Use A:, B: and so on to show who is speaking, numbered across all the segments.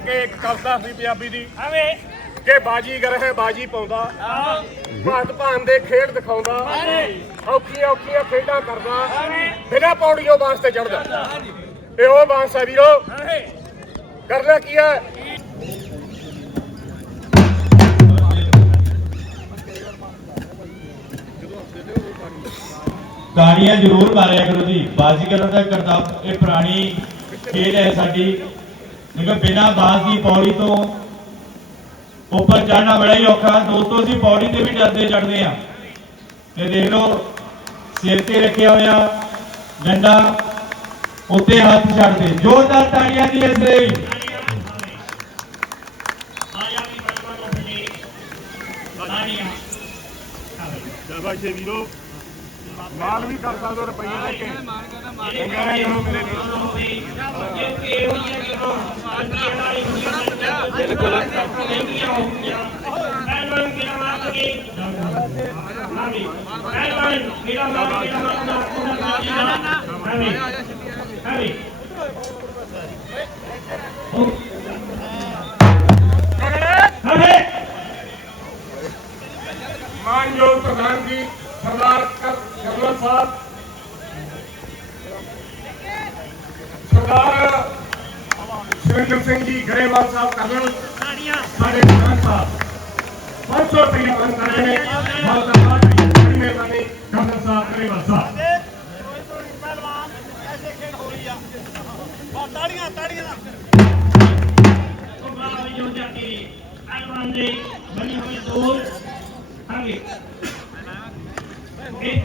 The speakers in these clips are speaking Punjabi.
A: ਕਿ ਇੱਕ ਕਵਿਤਾ ਸੀ ਪੰਜਾਬੀ ਦੀ। ਕਿ ਬਾਜੀਗਰ ਹੈ ਬਾਜੀ ਪਾਉਂਦਾ ਭਾਂਤ ਭਾਨ ਦੇ ਖੇਡ ਦਿਖਾਉਂਦਾ ਔਖੀਆਂ ਔਖੀਆਂ ਖੇਡਾਂ ਕਰਦਾ ਬਿਨਾਂ ਪੌੜੀਆਂ ਬਾਂਸ ਤੇ ਚੜਦਾ ਇਹ ਉਹ ਬਾਂਸ ਹੈ ਵੀਰੋ। ਕਰਨਾ ਕੀ ਹੈ?
B: ਤਾੜੀਆਂ ਜ਼ਰੂਰ ਮਾਰਿਆ ਕਰੋ ਜੀ। ਬਾਜ਼ੀਗਰਾਂ ਦਾ ਕਰਤੱਵ ਇਹ ਪੁਰਾਣੀ ਖੇਡ ਹੈ ਸਾਡੀ। ਕਿਉਂਕਿ ਬਿਨਾਂ ਬਾਜ਼ ਦੀ ਪੌੜੀ ਤੋਂ ਉੱਪਰ ਚੜਨਾ ਬੜਾ ਹੀ ਔਖਾ ਦੋਸਤੋ ਅਸੀਂ ਪੌੜੀ ਤੇ ਵੀ ਡਰਦੇ ਚੜਦੇ ਆ ਤੇ ਦੇਖ ਲਓ ਸਿਰ ਤੇ ਰੱਖਿਆ ਹੋਇਆ ਡੰਡਾ ਉੱਤੇ ਹੱਥ ਛੱਡਦੇ। ਜ਼ੋਰਦਾਰ ਤਾੜੀਆਂ ਦੀ ਇਸ ਲਈ।
A: ਸ਼ਾਬਾਸ਼ ਵੀਰੋ। ਮਾਲ ਵੀ ਕਰ ਸਕਦੇ ਹੋ ਰੁਪਈਏ ਲੈ ਕੇ ਚੰਗਾ ਰਹੋ ਮੇਰੇ ਲਈ ਮਾਨਯੋਗ ਸਾਹਿਬ। ਸਰਦਾਰ ਸੁਰਿੰਦਰ ਸਿੰਘ ਜੀ ਗਰੇਵਾਲ ਸਾਹਿਬ ਕਰਨਲ ਸਾਡੇ ਪ੍ਰਧਾਨ ਸਾਹਿਬ 500 ਰੁਪਏ ਬੰਦ ਕਰ ਰਹੇ ਨੇ। ਬਹੁਤ ਧੰਨਵਾਦ ਮਿਹਰਬਾਨੀ ਕਰਨਲ ਸਾਹਿਬ ਗਰੇਵਾਲ ਸਾਹਿਬ।
C: ਇਸ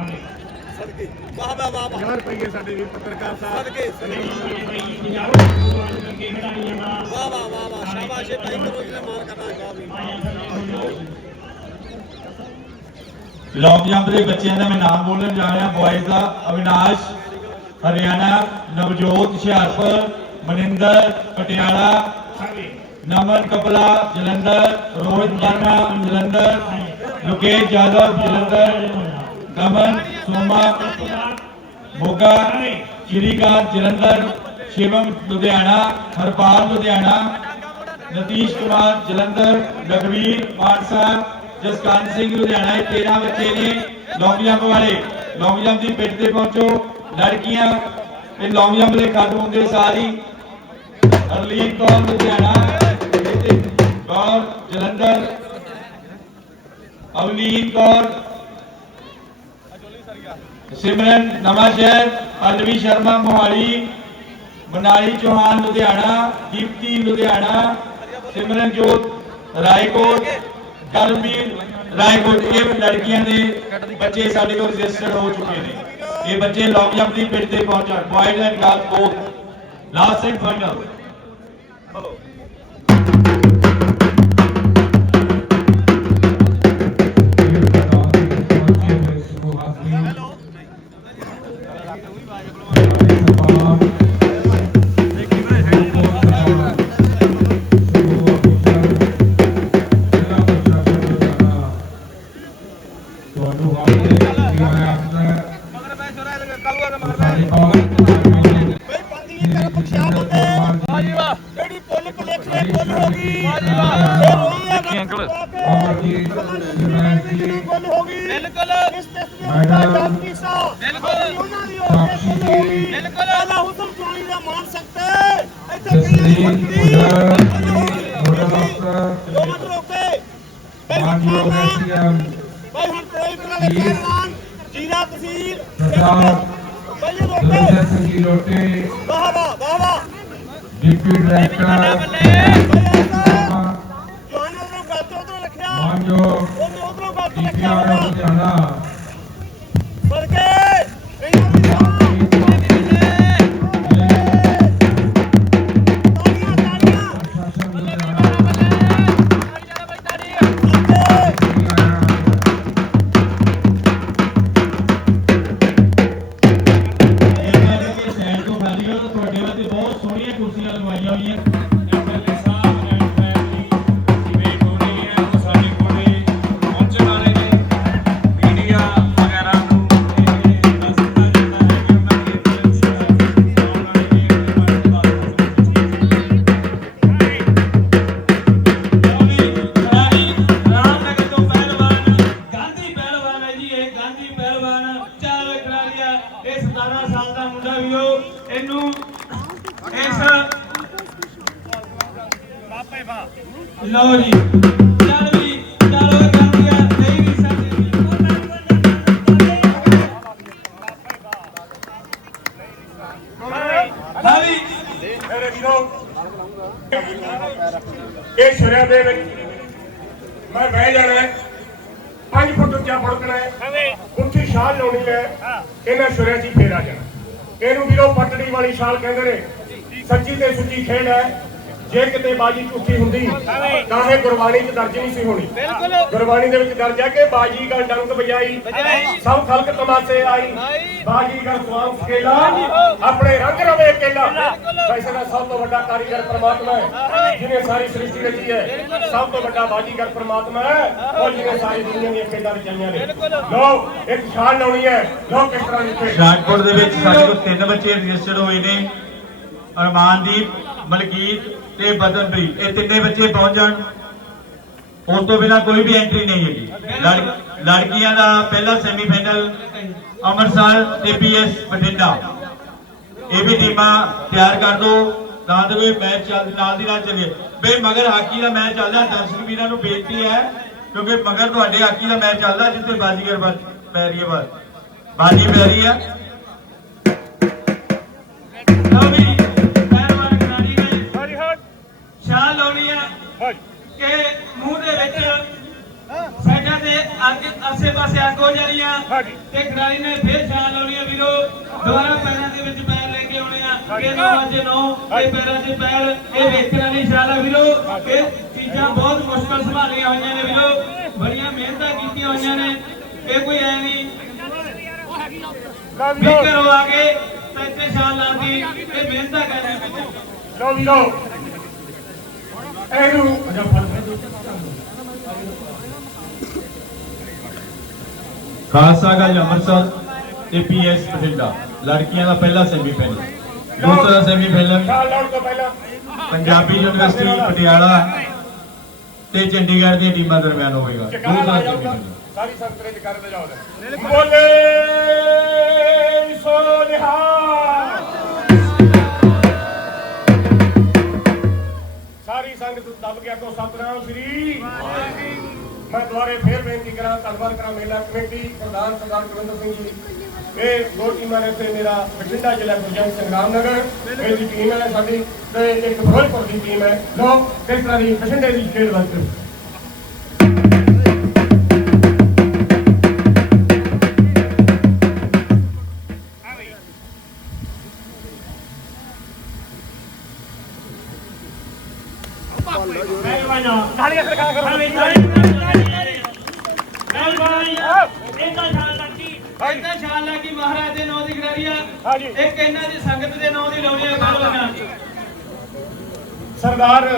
C: ਜਾ ਰਿਹਾ ਇਤਿਹਾਸ
A: ਯਾਰ ਰੁਪਈਏ ਸਾਡੇ ਵੀ ਪੱਤਰਕਾਰ ਸਾਹਿਬ।
B: ਲੌਂਗ ਜੰਪ ਦੇ ਬੱਚਿਆਂ ਦਾ ਮੈਂ ਨਾਮ ਬੋਲਣ ਜਾ ਰਿਹਾ। ਬॉयਜ਼ ਦਾ ਅਵਿਨਾਸ਼ ਹਰਿਆਣਾ ਨਵਜੋਤ ਹੁਸ਼ਿਆਰਪੁਰ ਮਨਿੰਦਰ ਪਟਿਆਲਾ ਨਮਨ ਕਪਲਾ ਜਲੰਧਰ ਰੋਹਿਤ ਵਰਮਾ ਜਲੰਧਰ ਲੋਕੇਸ਼ ਯਾਦਵ ਜਲੰਧਰ ਕਮਨ ਸੋਮਾ, ਮੋਗਾ, ਸ਼੍ਰੀਕਾਂਤ, ਜਲੰਧਰ, ਸ਼ਿਵਮ, ਲੁਧਿਆਣਾ, ਹਰਪਾਲ, ਲੁਧਿਆਣਾ, ਨਤੀਸ਼ ਕੁਮਾਰ, ਜਲੰਧਰ ਲਖਵੀਰ ਮਾਨਸਾ ਜਸਕਾਂਤ ਸਿੰਘ, ਲੁਧਿਆਣਾ, ਇਹ 13 ਬੱਚੇ ਨੇ ਲੌਂਗ ਜੰਪ ਵਾਲੇ। ਲੌਂਗ ਜੰਪ ਦੀ ਪਿੱਟ ਤੇ ਪਹੁੰਚੋ। ਲੜਕੀਆਂ, ਇਹ ਲੌਂਗ ਜੰਪ ਦੇ ਖਤਮ ਹੁੰਦੇ ਸਾਰੀ। ਅਰਲੀਨ ਕੌਰ, ਲੁਧਿਆਣਾ ਨਿਤਿਨ ਜਲੰਧਰ। ਅਵਲੀਨ ਕੌਰ ਸਿਮਰਨ ਨਵਾਂਸ਼ਹਿਰ ਅਨਵੀ ਸ਼ਰਮਾ, ਮੋਹਾਲੀ, ਮਨਾਲੀ, ਚੌਹਾਨ, ਲੁਧਿਆਣਾ, ਦੀਪਤੀ, ਲੁਧਿਆਣਾ ਸਿਮਰਨਜੋਤ ਰਾਏਕੋਟ ਕਰਮਵੀਰ ਰਾਏਕੋਟ, ਇਹ ਲੜਕੀਆਂ ਦੇ ਬੱਚੇ ਸਾਡੇ ਕੋਲ ਰਜਿਸਟਰਡ ਹੋ ਚੁੱਕੇ ਨੇ। ਇਹ ਬੱਚੇ ਲੌਂਗ ਦੀ ਪਿੰਡ ਤੇ ਪਹੁੰਚਣ। Boys and girls both last and
C: ਸਾਡੇ ਦਵਿੰਦਰ ਸਿੰਘ ਲੋਟੇ
D: ਵਾਹ ਵਾਹ ਵਾਹ ਵਾਹ।
C: Deputy director.
D: ਜਵਾਨਾਂ ਨੂੰ ਗੱਤ ਉਧਰੋਂ
B: ਲਓ ਜੀ। ਚੱਲ ਵੀ ਚਲੋ ਗਾਂਧੀਆ ਨਹੀਂ ਵੀ ਸਕਦੇ ਹਾਂ ਵੀ।
A: ਮੇਰੇ ਵੀਰੋ ਇਹ ਸ਼ਰਿਆ ਦੇ ਵਿੱਚ ਮੈਂ ਬਹਿ ਜਾਣਾ ਹੈ। 5 ਫੁੱਟ ਉੱਚਾ ਫੜਕਣਾ ਹੈ। ਉੱਚੀ ਛਾਲ ਲਾਉਣੀ ਹੈ। ਇਹਨਾਂ ਸ਼ਰਿਆ ਜੀ ਫੇਰ ਆ ਜਾਣਾ। ਇਹਨੂੰ ਵੀਰੋ ਪਟੜੀ ਵਾਲੀ ਛਾਲ ਕਹਿੰਦੇ ਨੇ। ਸੱਚੀ ਤੇ ਸੁੱਚੀ ਖੇਡ ਹੈ। ਜੇ ਕਿਤੇ ਬਾਜੀ ਝੂਠੀ ਹੁੰਦੀ ਤਾਂ ਇਹ ਗੁਰਬਾਣੀ 'ਚ ਦਰਜ ਨਹੀਂ ਸੀ ਹੋਣੀ। ਗੁਰਬਾਣੀ ਦੇ ਵਿੱਚ ਦਰਜ ਹੈ ਕਿ ਬਾਜੀ ਦਾ ਡੰਕ ਵਜਾਈ। ਸਭ ਖਲਕ ਤਮਾਸ਼ੇ ਆਈ। ਬਾਜੀ ਦਾ ਸਵਾਮ ਸਕੇਲਾ ਆਪਣੇ ਰੰਗ ਰਵੇ ਕੇਲਾ। ਵੈਸੇ ਦਾ ਸਭ ਤੋਂ ਵੱਡਾ ਕਾਰੀਗਰ ਪ੍ਰਮਾਤਮਾ ਹੈ ਜਿਹਨੇ ਸਾਰੀ ਸ੍ਰਿਸ਼ਟੀ ਰਚੀ ਹੈ। ਸਭ ਤੋਂ ਵੱਡਾ ਬਾਜੀਗਰ ਪ੍ਰਮਾਤਮਾ ਹੈ ਉਹ ਜਿਹਨੇ ਸਾਰੀ ਦੁਨੀਆ ਦੀਆਂ ਖੇਡਾਂ ਰਚਾਈਆਂ ਨੇ। ਲੋ ਇੱਕ ਛਾਲ ਲਾਉਣੀ ਹੈ। ਲੋ ਕਿਸ ਤਰ੍ਹਾਂ ਦੀ ਖੇਡ।
B: ਸ਼ਾਹਕੋਟ ਦੇ ਵਿੱਚ ਸਾਡੇ ਕੋਲ ਤਿੰਨ ਬੱਚੇ ਰਜਿਸਟਰਡ ਹੋਏ ਨੇ। ਅਰਮਾਨਦੀਪ ਮਲਕੀਤ ਤੇ ਬਦਨਪ੍ਰੀਤ ਇਹ ਤਿੰਨੇ ਬੱਚੇ ਪਹੁੰਚ ਜਾਣ। ਉਸ ਤੋਂ ਬਿਨਾ ਕੋਈ ਵੀ ਐਂਟਰੀ ਨਹੀਂ ਹੈਗੀ। ਲੜਕੀਆਂ ਦਾ ਪਹਿਲਾ ਸੈਮੀਫਾਈਨਲ ਅੰਮ੍ਰਿਤਸਰ ਤੇ ਪੀਐਸ ਬਠਿੰਡਾ। ਇਹ ਵੀ ਟੀਮਾਂ ਤਿਆਰ ਕਰ ਦਿਓ ਤਾਂ ਤੇ ਵੀ ਮੈਚ ਚੱਲ, ਨਾਲ ਦੀ ਨਾਲ ਚੱਲੇ। ਬਈ ਮਗਰ ਹਾਕੀ ਦਾ ਮੈਚ ਚੱਲਦਾ ਦਰਸ਼ਕ ਵੀਰਾਂ ਨੂੰ ਬੇਨਤੀ ਹੈ, ਕਿਉਂਕਿ ਮਗਰ ਤੁਹਾਡੇ ਹਾਕੀ ਦਾ ਮੈਚ ਚੱਲਦਾ, ਜਿੱਥੇ ਬਾਜੀਗਰ ਪੈ ਰਹੀ ਹੈ ਬਾਜੀ ਪੈ ਰਹੀ ਹੈ। ਛਾਲ ਲਾਉਣੀ ਹੈ
A: ਹਾਂਜੀ।
B: ਕਿ ਮੂੰਹ ਦੇ ਵਿੱਚ ਸਾਈਡਾਂ ਤੇ ਅੱਗ ਆਸੇ ਪਾਸੇ ਅੱਗ ਹੋ ਜਾਣੀ ਆ। ਤੇ ਖਿਡਾਰੀ ਨੇ ਫੇਰ ਛਾਲ ਲਾਉਣੀ ਆ ਵੀਰੋ। ਦੁਬਾਰਾ ਪੈਰਾਂ ਦੇ ਵਿੱਚ ਪੈਰ ਲੈ ਕੇ ਆਉਣੇ ਆ। ਇਹ ਨੌ ਵਜੇ ਨੌ ਇਹ ਪੈਰਾਂ 'ਚ ਪੈਰ ਇਹ ਵੇਖਣ ਵਾਲੀ ਛਾਲ ਆ ਵੀਰੋ। ਇਹ ਚੀਜ਼ਾਂ ਬਹੁਤ ਮੁਸ਼ਕਲ ਸੰਭਾਲੀਆਂ ਹੋਈਆਂ ਨੇ ਵੀਰੋ। ਬੜੀਆਂ ਮਿਹਨਤਾਂ ਕੀਤੀਆਂ ਹੋਈਆਂ ਨੇ। ਇਹ ਕੋਈ ਐ ਨਹੀਂ। ਵੀ
A: ਵੀਰੋ।
B: ਘਰੋਂ ਆ ਕੇ ਤਾਂ ਇੱਥੇ ਛਾਲ ਲਾਉਂਦੀ ਇਹ ਮਿਹਨਤਾਂ ਕਰਨੀ
A: ਲਓ ਵੀਰੋ। ਇਹਨੂੰ
B: ਖਾਲਸਾ ਗੰਜ ਅੰਮ੍ਰਿਤਸਰ ਤੇ ਪੀਐਸ ਬਠਿੰਡਾ। ਲੜਕੀਆਂ ਦਾ ਪਹਿਲਾ ਸੈਮੀਫਾਈਨਲ ਦੂਸਰਾ ਸੈਮੀਫਾਈਨਲ ਪੰਜਾਬੀ ਯੂਨੀਵਰਸਿਟੀ, ਪਟਿਆਲਾ ਤੇ ਚੰਡੀਗੜ੍ਹ ਦੀਆਂ ਟੀਮਾਂ ਦਰਮਿਆਨ ਹੋਵੇਗਾ। ਦੂਸਰਾ ਸੈਮੀਫਾਈਨਲ
A: ਸਾਰੀ ਸੰਸਕ੍ਰਿਤ ਕਰਦੇ ਜਾਓ ਬੋਲੇ ਸੋ ਨਿਹਾਲ। ਦੱਬ ਗਿਆ ਕੋ ਸਤਨਾਮ ਸ੍ਰੀ ਮੈਂ ਦੁਬਾਰੇ ਫੇਰ ਬੇਨਤੀ ਕਰਾਂ ਧੰਨਵਾਦ ਕਰਾਂ ਮੇਲਾ ਕਮੇਟੀ ਪ੍ਰਧਾਨ ਸਰਦਾਰ ਕੁਲਵਿੰਦਰ ਸਿੰਘ ਜੀ। ਇਹ ਦੋ ਟੀਮਾਂ ਨੇ ਤੇ ਮੇਰਾ ਬਠਿੰਡਾ ਜ਼ਿਲ੍ਹਾ ਗੁਰਜੰਟ ਸਿੰਘ ਰਾਮਨਗਰ ਮੇਰੀ ਟੀਮ ਹੈ ਸਾਡੀ ਤੇ ਇੱਕ ਫਿਰੋਜ਼ਪੁਰ ਦੀ ਟੀਮ ਹੈ। ਲੋ ਕਿਸ ਤਰ੍ਹਾਂ ਦੀ ਬਠਿੰਡੇ ਦੀ ਖੇਡ ਵਾਸਤੇ
B: ਇੱਦਾਂ ਛਾਲ ਲੱਗੀ। ਮਹਾਰਾਜ ਦੇ ਨਾਂ ਦੀ ਖਿਡਾਰੀਆ
A: ਹਾਂਜੀ।
B: ਇੱਕ ਇਹਨਾਂ ਦੀ ਸੰਗਤ ਦੇ ਨਾਂ ਦੀ ਲਾਉਣੀ ਹੈ ਪਹਿਲਵਾਨਾਂ
A: ਸਰਦਾਰ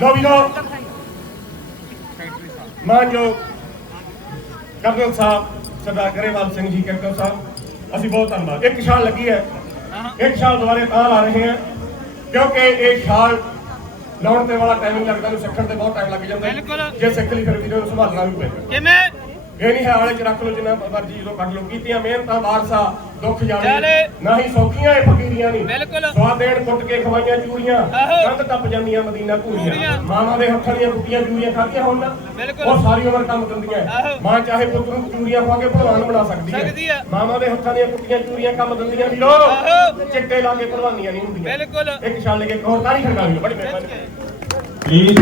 A: ਲੋ ਵੀ ਲੋ ਮਾਨਜੋ ਕਰਨਲ ਸਾਹਿਬ ਸਰਦਾਰ ਗਰੇਵਾਲ ਸਿੰਘ ਜੀ ਕੈਪਟਨ ਸਾਹਿਬ ਅਸੀਂ ਬਹੁਤ ਧੰਨਵਾਦ। ਇੱਕ ਛਾਲ ਲੱਗੀ ਹੈ। ਇੱਕ ਛਾਲ ਦੁਬਾਰੇ ਤਾਂ ਲਾ ਰਹੇ ਹਾਂ ਕਿਉਂਕਿ ਇਹ ਛਾਲ ਲਾਉਣ ਤੇ ਵਾਲਾ ਟਾਈਮਿੰਗ ਲੱਗਦਾ ਨੂੰ ਸਿੱਖਣ ਤੇ ਬਹੁਤ ਟਾਈਮ ਲੱਗ ਜਾਂਦਾ। ਜੇ ਸਿੱਖ ਲਈ ਫਿਰ ਵੀਡੀਓ ਨੂੰ ਸੰਭਾਲਣਾ ਵੀ ਪਏਗਾ।
D: ਕਿਵੇਂ?
A: ਇਹ ਨਹੀਂ ਹੈ ਆਲੇ ਚ ਰੱਖ ਲਓ ਜਿੰਨਾ ਮਰਜ਼ੀ ਜਦੋਂ ਕੱਢ ਲਓ ਕੀਤੀਆਂ ਮਿਹਨਤਾਂ ਵਾਰਸਾ ਦੁੱਖ ਜਾਲੇ। ਨਾ ਹੀ ਸੌਖੀਆਂ ਇਹ ਫਕੀਰੀਆਂ ਨਹੀਂ
D: ਬਿਲਕੁਲ।
A: ਸਵਾਦ ਦੇਣ ਕੁੱਟ ਕੇ ਖਵਾਈਆਂ ਚੂਰੀਆਂ। ਕੰਧ ਟੱਪ ਜਾਂਦੀਆਂ ਮਦੀਨਾ
D: ਘੂਰੀਆਂ।
A: ਮਾਵਾਂ ਦੇ ਹੱਥਾਂ ਦੀਆਂ ਕੁੱਟੀਆਂ ਚੂਰੀਆਂ ਖਾਧੀਆਂ ਹੋਣ। ਉਹ ਸਾਰੀ ਉਮਰ ਕੰਮ ਦਿੰਦੀਆਂ। ਮਾਂ ਚਾਹੇ ਪੁੱਤ ਨੂੰ ਚੂਰੀਆਂ ਖਵਾ ਕੇ ਭਲਵਾਨ ਬਣਾ ਸਕਦੀ ਹੈ। ਮਾਵਾਂ ਦੇ ਹੱਥਾਂ ਦੀਆਂ ਕੁੱਟੀਆਂ ਚੂਰੀਆਂ ਕੰਮ ਦਿੰਦੀਆਂ ਵੀਰੋ। ਚਿੱਟੇ ਲਾ ਕੇ ਭਲਵਾਨੀਆਂ ਨਹੀਂ ਹੁੰਦੀਆਂ
D: ਬਿਲਕੁਲ।
A: ਇੱਕ ਛਾਲ ਲੈ ਕੇ ਇੱਕ ਹੋਰ ਤਾਰੀ ਖੜਕਾਵੀ ਬੜੀ ਮਿਹਰਬਾਨੀ
B: ਪਲੀਜ਼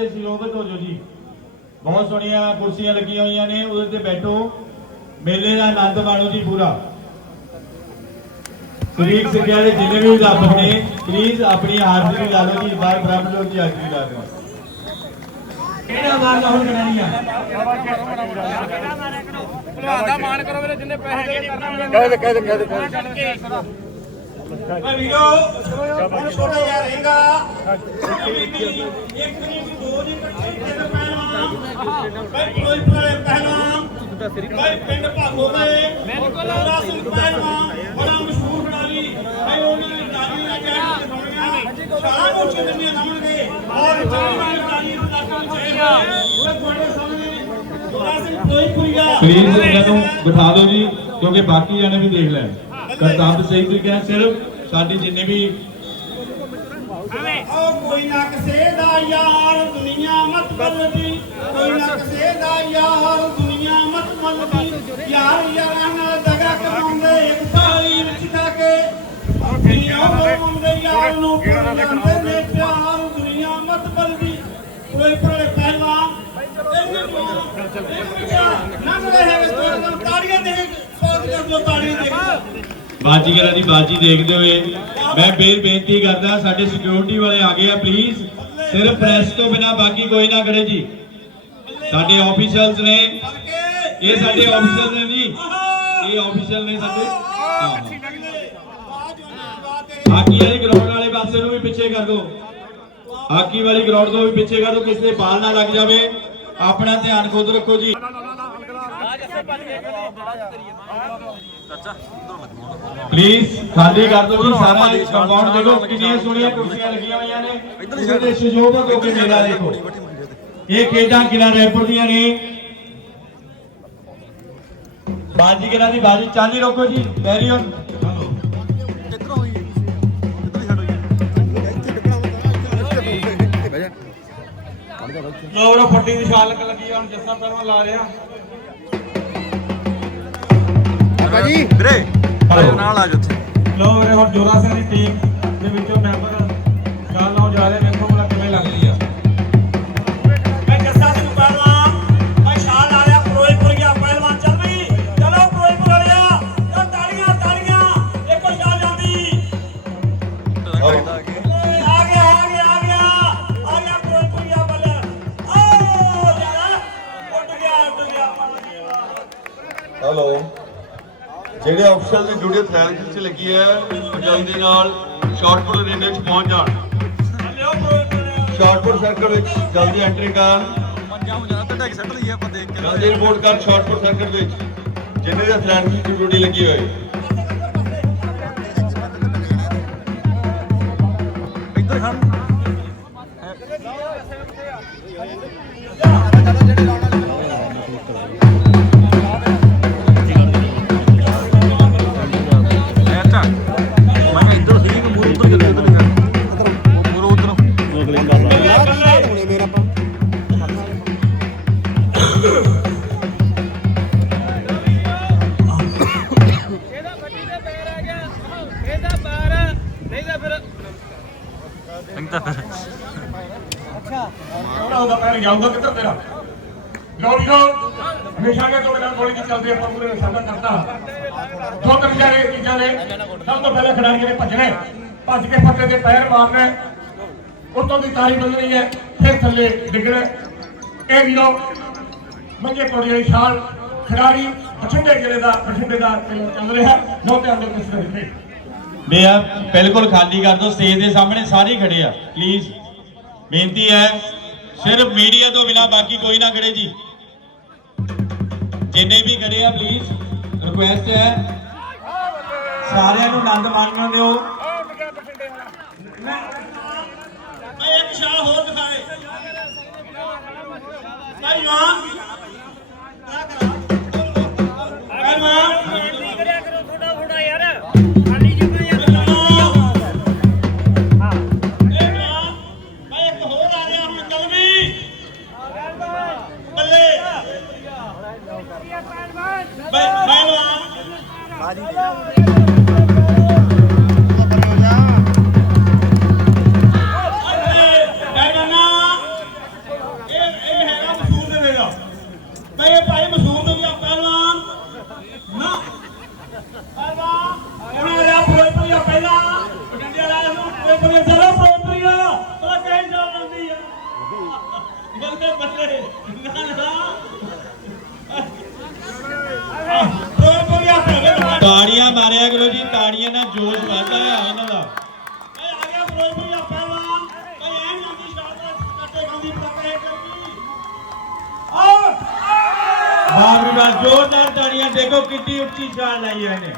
B: ਤੇ ਸਿਲੋਬਤ ਹੋ ਜਾਓ ਜੀ। ਬਹੁਤ ਸੋਹਣੀਆਂ ਕੁਰਸੀਆਂ ਲੱਗੀਆਂ ਹੋਈਆਂ ਨੇ ਉਹਦੇ ਤੇ ਬੈਠੋ। ਮੇਲੇ ਦਾ ਆਨੰਦ ਮਾਣੋ ਜੀ ਪੂਰਾ। ਸਰੀਕ ਸਿੱਖਿਆ ਦੇ ਜਿੰਨੇ ਵੀ ਅਧਿਆਪਕ ਨੇ ਪਲੀਜ਼ ਆਪਣੀ ਹਾਜ਼ਰੀ ਲਾ ਲਓ ਜੀ ਬਾਹਰ ਬਰਾਬਰ ਲੋਕ ਦੀ ਹਾਜ਼ਰੀ ਲਾ ਦਿਓ। ਕਿਹੜਾ ਮਾਰਨਾ ਹੁਣ ਕਰਾਣੀ ਆ?
C: ਭਲਵਾਨ ਦਾ ਮਾਣ ਕਰੋ ਵੀਰੇ ਜਿੰਨੇ ਪੈਸੇ ਹੈਗੇ ਕਰਨਾ।
A: ਕਹਿ ਦੇ ਕਹਿ ਦੇ ਕਹਿ ਦੇ ਕਹਿ ਦੇ।
D: ਵੀਰੋ ਹੁਣ ਛੋਟਾ ਜਿਹਾ ਰਹੇਗਾ ਇੱਕ ਨਹੀਂ ਦੋ ਜੀ ਇਕੱਠੇ ਤਿੰਨ ਪਹਿਲਵਾਨ ਬਈ ਕੋਈ ਪੁਰਾਣੇ ਪਹਿਲਵਾਨ ਬਈ ਪਿੰਡ ਭਾਗੋ ਗਏ ਬਿਲਕੁਲ ਸਿੰਘ ਪਹਿਲਵਾਨ ਬੜਾ ਮਸ਼ਹੂਰ ਖਿਡਾਰੀ ਬਈ ਉਹਨਾਂ ਨੇ ਦਾਦੀ ਦਾ ਕਹਿਣਾ ਦਿਖਾਉਣੀਆਂ ਸਾਰਾ ਕੁਝ ਦੁਨੀਆ ਸਾਹਮਣੇ ਔਰ ਚਾਹੀਦਾ ਖਿਡਾਰੀ ਨੂੰ ਦੱਸਣਾ ਚਾਹੀਦਾ ਉਹ ਤੁਹਾਡੇ ਸਾਹਮਣੇ ਦੋਰਾ ਸਿੰਘ ਕੋਈ
B: ਪਲੀਜ਼ ਇਹਨਾਂ ਨੂੰ ਬਿਠਾ ਦਿਓ ਜੀ, ਕਿਉਂਕਿ ਬਾਕੀ ਜਾਣੇ ਵੀ ਦੇਖ ਲੈਣ ਕਰਤੱਵ ਸਹੀ ਤਰੀਕੇ ਨਾਲ ਸਿਰਫ ਸਾਡੀ ਜਿੰਨੇ ਵੀ
D: ਓ ਕੋਈ ਨਾ ਕਿਸੇ ਦਾ ਯਾਰ ਦੁਨੀਆ ਮਤ ਬਦਲਦੀ ਕੋਈ ਨਾ ਕਿਸੇ ਦਾ ਯਾਰ ਦੁਨੀਆ ਮਤ ਬਦਲਦੀ ਯਾਰ ਯਾਰਾਂ ਨਾਲ ਦਗਾ ਕਮਾਉਂਦੇ ਇੱਕ ਥਾਲੀ ਵਿੱਚ ਜਾ ਕੇ ਦੁਨੀਆ ਕਮਾਉਂਦੇ ਯਾਰ ਨੂੰ ਜਾਂਦੇ ਨੇ ਪਿਆਰ ਦੁਨੀਆ ਮਤ ਬਦਲਦੀ ਕੋਈ ਪਰੇ ਪਹਿਲਾ ਨੰਗ ਰਹੇ ਹੈ ਤਾੜੀਆਂ ਦੇ ਸਵਾਗਤ ਕਰ ਤਾੜੀਆਂ ਦੇ
B: ਬਾਜੀਗਰਾਂ ਦੀ ਬਾਜੀ ਦੇਖਦੇ ਹੋਏ ਮੈਂ ਫੇਰ ਬੇਨਤੀ ਕਰਦਾ ਸਾਡੇ ਸਿਕਿਉਰਿਟੀ ਵਾਲੇ ਆ ਗਏ ਆ ਪਲੀਜ਼ ਸਿਰਫ ਪ੍ਰੈਸ ਤੋਂ ਬਿਨਾ ਬਾਕੀ ਕੋਈ ਨਾ ਖੜੇ ਜੀ। ਸਾਡੇ ਆਫੀਸ਼ੀਅਲਸ ਨੇ, ਇਹ ਸਾਡੇ ਆਫੀਸ਼ੀਅਲ ਨੇ ਜੀ। ਇਹ ਆਫੀਸ਼ੀਅਲ ਨੇ ਸਾਡੇ। ਹਾਕੀ ਵਾਲੀ ਗਰਾਊਂਡ ਵਾਲੇ ਪਾਸੇ ਨੂੰ ਵੀ ਪਿੱਛੇ ਕਰ ਦਿਓ ਹਾਕੀ ਵਾਲੀ ਗਰਾਊਂਡ ਤੋਂ ਵੀ ਪਿੱਛੇ ਕਰ ਦਿਓ ਕਿਸੇ ਦੇ ਬਾਲ ਨਾ ਲੱਗ ਜਾਵੇ। ਆਪਣਾ ਧਿਆਨ ਖੁਦ ਰੱਖੋ ਜੀ। ਪਲੀਜ਼ ਖਾਲੀ ਕਰ ਦਿਓ ਜੀ ਸਾਰਾ ਕੰਪਾਊਂਡ ਦੇਖੋ ਕਿੰਨੀਆਂ ਸੋਹਣੀਆਂ ਕੁਰਸੀਆਂ ਲੱਗੀਆਂ ਹੋਈਆਂ ਨੇ। ਇਹਦੇ ਦੇ ਸੁਜੋਗ ਹੋ। ਕੇ ਮੇਲਾ ਦੇਖੋ। ਇਹ ਖੇਡਾਂ ਕਿਲਾ ਰੈਪੁਰ ਦੀਆਂ ਨੇ? ਬਾਜੀਗਰਾਂ ਦੀ ਬਾਜੀ? ਚਾਲੀ ਰੋਕੋ ਜੀ ਕੈਰੀ ਔਨ ਲੋੜਾ ਫੱਟੀ ਦੀ ਛਾਲ ਲੱਗੀ ਹੁਣ ਜੱਸਾ ਪਹਿਲਾਂ ਲਾ ਰਿਹਾ।
E: ਵੀਰੇ ਨਾਲ ਆ ਜਾ ਉੱਥੇ
B: ਲੋ ਮੇਰੇ ਹੁਣ ਜੋਰਾ ਸਿੰਘ ਦੀ ਟੀਮ ਦੇ ਵਿੱਚੋਂ ਮੈਂਬਰ
E: ਦੀ ਡਿਊਟੀ ਚ ਲੱਗੀ ਹੈ। ਜਲਦੀ ਨਾਲ ਸ਼ਾਰਟਪੁਰ ਅਰੇਨਾ ਚ ਪਹੁੰਚ ਜਾਣ।
D: ਲਿਓ ਫਿਰੋਜ਼ਪੁਰ
E: ਸ਼ਾਰਟਪੁਰ ਸਰਕਲ ਵਿੱਚ ਜਲਦੀ ਐਂਟਰੀ ਕਰਨ।
C: ਮੰਜਾ ਹੋ ਜਾਣਾ ਤੇ ਸੱਟ ਲਈਏ ਆਪਾਂ ਦੇਖ ਕੇ
E: ਜਲਦੀ ਰਿਪੋਰਟ ਕਰ ਸ਼ਾਰਟਪੁਰ ਸਰਕਲ ਵਿੱਚ। ਜਿੰਨੇ ਦੇ ਅਥਲੈਟਿਕਸ ਦੀ ਡਿਊਟੀ ਲੱਗੀ ਹੋਈ।
F: ਇਹਦਾ ਪੈਰ ਨਹੀਂ ਤਾਂ ਫਿਰ
A: ਕਿਹੜਾ ਉਹਦਾ ਪੈਰ ਜਾਊਗਾ ਕਿੱਧਰ ਤੇਰਾ? ਲੋੜੀਓ ਹਮੇਸ਼ਾ ਕੇ ਤੁਹਾਡੇ ਨਾਲ ਗੋਲੀ ਦੀ ਚੱਲਦੀ ਆਪਾਂ ਪੂਰੇ ਸਾਹਮਣਾ ਕਰਤਾ। ਦੋ ਤਿੰਨ ਜਾਰੇ ਚੀਜ਼ਾਂ ਨੇ। ਸਭ ਤੋਂ ਪਹਿਲਾਂ ਖਿਡਾਰੀਆਂ ਨੇ ਭੱਜਣਾ ਭੱਜ ਕੇ ਫੱਟੇ ਦੇ ਪੈਰ ਮਾਰਨਾ ਉੱਤੋਂ ਦੀ ਤਾਰੀ ਬੰਨਣੀ ਹੈ, ਫਿਰ ਥੱਲੇ ਡਿੱਗਣਾ ਹੈ। ਇਹ ਵੀਰੋ ਮੰਗੇ ਕੋੜੀ ਵਾਲੀ ਛਾਲ, ਖਿਡਾਰੀ ਬਠਿੰਡੇ ਜ਼ਿਲ੍ਹੇ ਦਾ ਬਠਿੰਡੇ ਦਾ ਚੱਲ ਰਿਹਾ ਨੋ ਧਿਆਨ ਦਿਓ ਕਿਸ ਤਰ੍ਹਾਂ
B: ਮੈਂ ਆ ਬਿਲਕੁਲ ਖਾਲੀ ਕਰ ਦਿਓ ਸਟੇਜ ਦੇ ਸਾਹਮਣੇ ਸਾਰੇ ਖੜੇ ਆ ਪਲੀਜ਼ ਬੇਨਤੀ ਹੈ ਸਿਰਫ ਮੀਡੀਆ ਤੋਂ ਬਿਨਾ ਬਾਕੀ ਕੋਈ ਨਾ ਖੜੇ ਜੀ। ਜਿੰਨੇ ਵੀ ਖੜੇ ਆ ਪਲੀਜ਼ ਰਿਕੁਐਸਟ ਹੈ। ਸਾਰਿਆਂ ਨੂੰ ਆਨੰਦ ਮਾਣਨ ਦਿਓ।
D: ਮੈਂ ਇੱਕ ਹੋਰ ਦਿਖਾਏ। ਪਹਿਲਵਾਨ ਕਿਆ ਕਰਾਂ
F: ਕਰੋ
B: ਛਾਲ ਲਾਈ ਹੈ ਇਹਨੇ।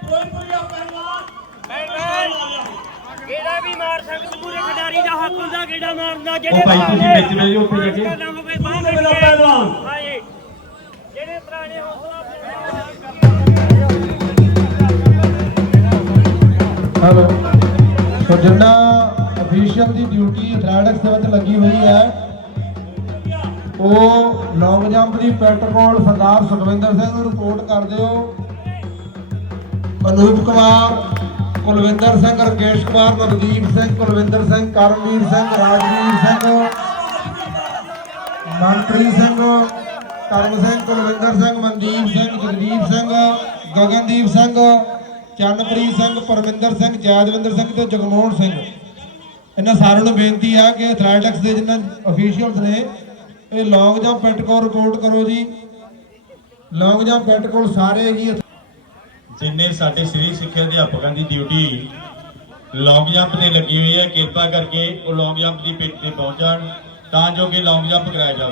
D: ਫਿਰੋਜ਼ਪੁਰੀਆ ਪਹਿਲਵਾਨ
F: ਕਿਹੜਾ ਵੀ ਮਾਰ ਸਕਦਾ ਪੂਰੇ ਖਿਡਾਰੀ ਦਾ ਹੱਕ ਹੁੰਦਾ ਕਿਹੜਾ ਮਾਰਨਾ
B: ਉਹ ਭਾਈ ਤੁਸੀਂ ਵਿੱਚ ਬਹਿ ਜਾਓ ਉੱਥੇ ਜਾ ਕੇ
D: ਪਹਿਲਵਾਨ
F: ਹਾਂਜੀ ਜਿਹੜੇ ਪੁਰਾਣੇ ਹੌਸਲਾ
G: ਹੈਲੋ। ਸੋ ਜਿੰਨਾ ਅਫੀਸ਼ੀਅਲ ਦੀ ਡਿਊਟੀ ਐਥਲੈਟਿਕਸ ਦੇ ਵਿੱਚ ਲੱਗੀ ਹੋਈ ਹੈ ਉਹ ਲੌਂਗ ਜੰਪ ਦੀ ਪੈਟਰੋਲ ਸਰਦਾਰ ਸੁਖਵਿੰਦਰ ਸਿੰਘ ਨੂੰ ਰਿਪੋਰਟ ਕਰ ਦਿਓ। ਅਨੂਪ ਕੁਮਾਰ, ਕੁਲਵਿੰਦਰ ਸਿੰਘ, ਰਕੇਸ਼ ਕੁਮਾਰ, ਨਵਦੀਪ ਸਿੰਘ, ਕੁਲਵਿੰਦਰ ਸਿੰਘ, ਕਰਮਵੀਰ ਸਿੰਘ, ਰਾਜਵੀਰ ਸਿੰਘ, ਮਨਪ੍ਰੀਤ ਸਿੰਘ ਕਰਮ ਸਿੰਘ, ਕੁਲਵਿੰਦਰ ਸਿੰਘ, ਮਨਦੀਪ ਸਿੰਘ, ਜਗਦੀਪ ਸਿੰਘ, ਗਗਨਦੀਪ ਸਿੰਘ, ਚੰਨਪ੍ਰੀਤ ਸਿੰਘ, ਪਰਮਿੰਦਰ ਸਿੰਘ ਜੈਦਵਿੰਦਰ ਸਿੰਘ ਤੇ ਜਗਮੋਹਨ ਸਿੰਘ। ਇਹਨਾਂ ਸਾਰਿਆਂ ਨੂੰ ਬੇਨਤੀ ਆ ਕਿ ਐਥਲੈਟਿਕਸ ਦੇ ਜਿਨ੍ਹਾਂ ਅਫੀਸ਼ੀਅਲਸ ਨੇ ਇਹ ਲੌਂਗ ਜੰਪ ਪਿੰਟ ਕੋਲ ਰਿਪੋਰਟ ਕਰੋ ਜੀ। ਲੌਂਗ ਜੰਪ ਪਿੰਟ ਕੋਲ ਸਾਰੇ ਹੀ
B: ਜਿੰਨੇ ਸਾਡੇ ਸ੍ਰੀ ਸਿੱਖਿਆ ਅਧਿਆਪਕਾਂ ਦੀ ਡਿਊਟੀ ਲੌਂਗ ਜੰਪ ਤੇ ਲੱਗੀ ਹੋਈ ਹੈ, ਕਿਰਪਾ ਕਰਕੇ ਉਹ ਲੌਂਗ ਜੰਪ ਦੀ ਪਿੱਚ ਤੇ ਪਹੁੰਚ ਜਾਣ, ਤਾਂ ਜੋ ਕਿ ਲੌਂਗ ਜੰਪ ਕਰਾਇਆ ਜਾਵੇ।